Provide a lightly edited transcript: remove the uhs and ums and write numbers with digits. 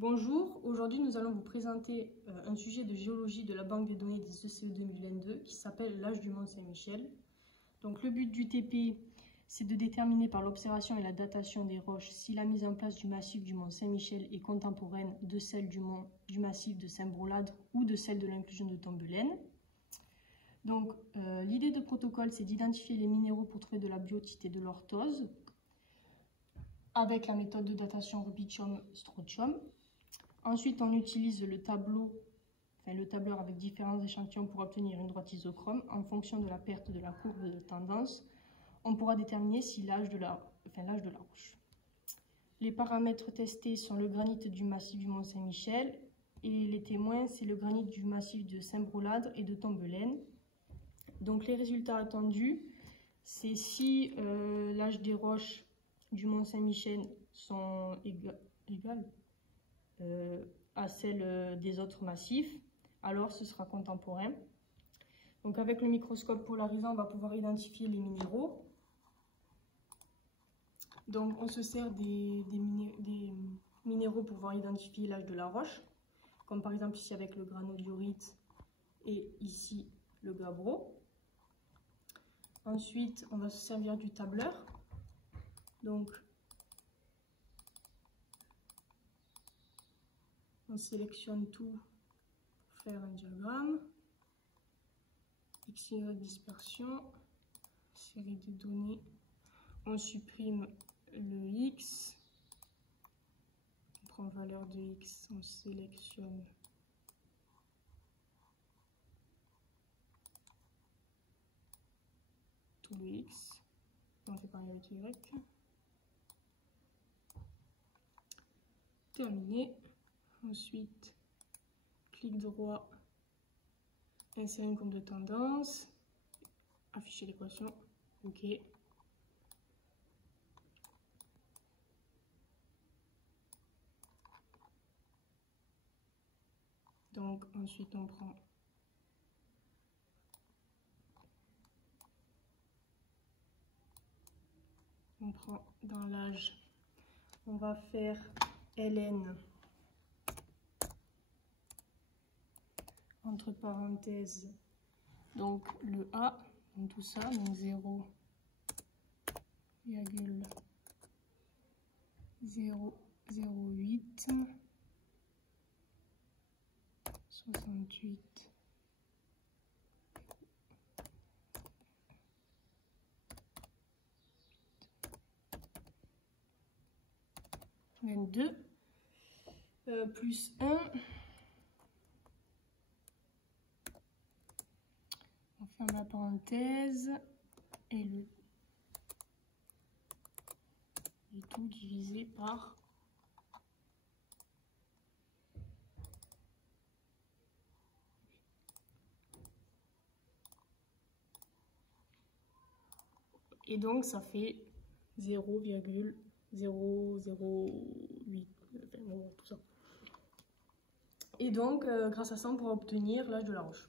Bonjour, aujourd'hui nous allons vous présenter un sujet de géologie de la banque des données des ECE 2022 qui s'appelle l'âge du Mont Saint-Michel. Donc le but du TP, c'est de déterminer par l'observation et la datation des roches si la mise en place du massif du Mont Saint-Michel est contemporaine de celle du massif de Saint-Broladre ou de celle de l'inclusion de Tombelaine. Donc l'idée de protocole, c'est d'identifier les minéraux pour trouver de la biotite et de l'orthose avec la méthode de datation Rubitium-Strontium. Ensuite, on utilise le tableur avec différents échantillons pour obtenir une droite isochrome. En fonction de la perte de la courbe de tendance, on pourra déterminer si l'âge de la roche. Les paramètres testés sont le granit du massif du Mont Saint-Michel et les témoins, c'est le granit du massif de Saint-Broladre et de Tombelaine. Donc les résultats attendus, c'est si l'âge des roches du Mont Saint-Michel sont égales à celle des autres massifs, alors ce sera contemporain. Donc avec le microscope polarisant, on va pouvoir identifier les minéraux. Donc on se sert des minéraux pour pouvoir identifier l'âge de la roche, comme par exemple ici avec le granodiorite et ici le gabbro. Ensuite, on va se servir du tableur. Donc on sélectionne tout pour faire un diagramme. X, Y, dispersion, série de données. On supprime le X. On prend valeur de X, on sélectionne tout le X. On fait pareil avec Y. Terminé. Ensuite, clic droit, insérer une courbe de tendance, afficher l'équation, OK. Donc ensuite on prend dans l'âge, on va faire ln entre parenthèses, donc le A, donc tout ça, donc 0,008 68 22 plus 1. On ferme la parenthèse et le tout divisé par et donc ça fait 0,008, enfin, bon, tout ça. Et donc grâce à ça on pourra obtenir l'âge de la roche.